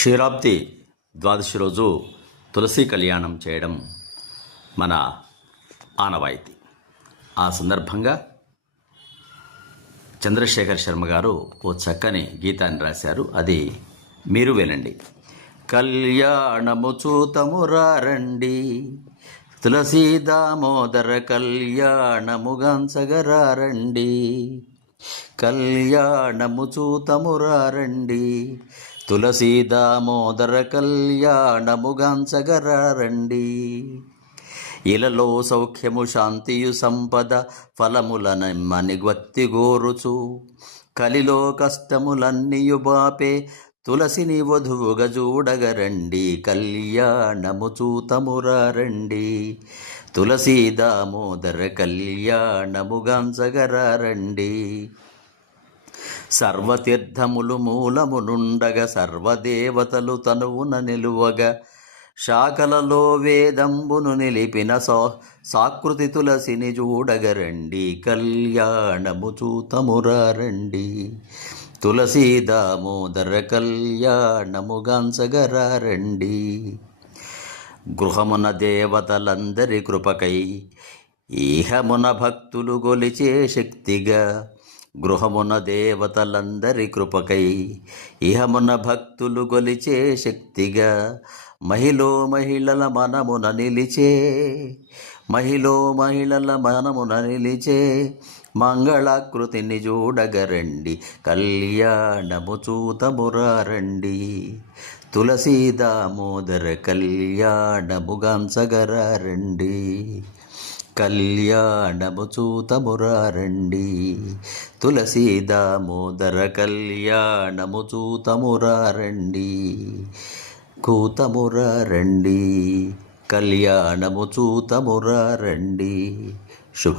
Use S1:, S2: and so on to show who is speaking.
S1: క్షీరాబ్ది ద్వాదశి రోజు తులసి కళ్యాణం చేయడం మన ఆనవాయితీ. ఆ సందర్భంగా చంద్రశేఖర్ శర్మ గారు ఓ చక్కని గీతాన్ని రాశారు. అది మీరు వినండి. కళ్యాణము చూతము రండి తులసీ దామోదర కళ్యాణముగాంచగరారండి కళ్యాణము చూతము తులసీ దామోదర కళ్యాణముగాంచగరారండి ఇలలో సౌఖ్యము శాంతియు సంపద ఫలములనమ్మని గొత్తి గోరుచు. కలిలో కష్టములన్నీయు బాపే తులసిని వధువుగా చూడగరండి కళ్యాణము చూతమురారండి తులసీ దామోదర కళ్యాణముగాంచగరారండి సర్వతీర్థములు మూలమునుండగ సర్వదేవతలు తనువున నిలువగ శాఖలలో వేదంబును నిలిపిన సో సాకృతి తులసిని చూడగరండి కళ్యాణము చూతమురారండి తులసీ దామోదర కళ్యాణముగాంచగరారండి గృహమున దేవతలందరి కృపకై ఈహమున భక్తులు గొలిచే శక్తిగా గృహమున దేవతలందరి కృపకై ఇహమున భక్తులు గొలిచే శక్తిగా మహిళో మహిళల మనమున నిలిచే మహిళో మహిళల మనమున నిలిచే మంగళాకృతిని చూడగరండి కళ్యాణము చూతమురారండి తులసీ దామోదర కళ్యాణముగాంచగరారండి కళ్యాణము చూతమురారండి తులసీ దామోదర కళ్యాణము చూతమురారండి కూతమురారండి కళ్యాణము చూతమురారండి శుభ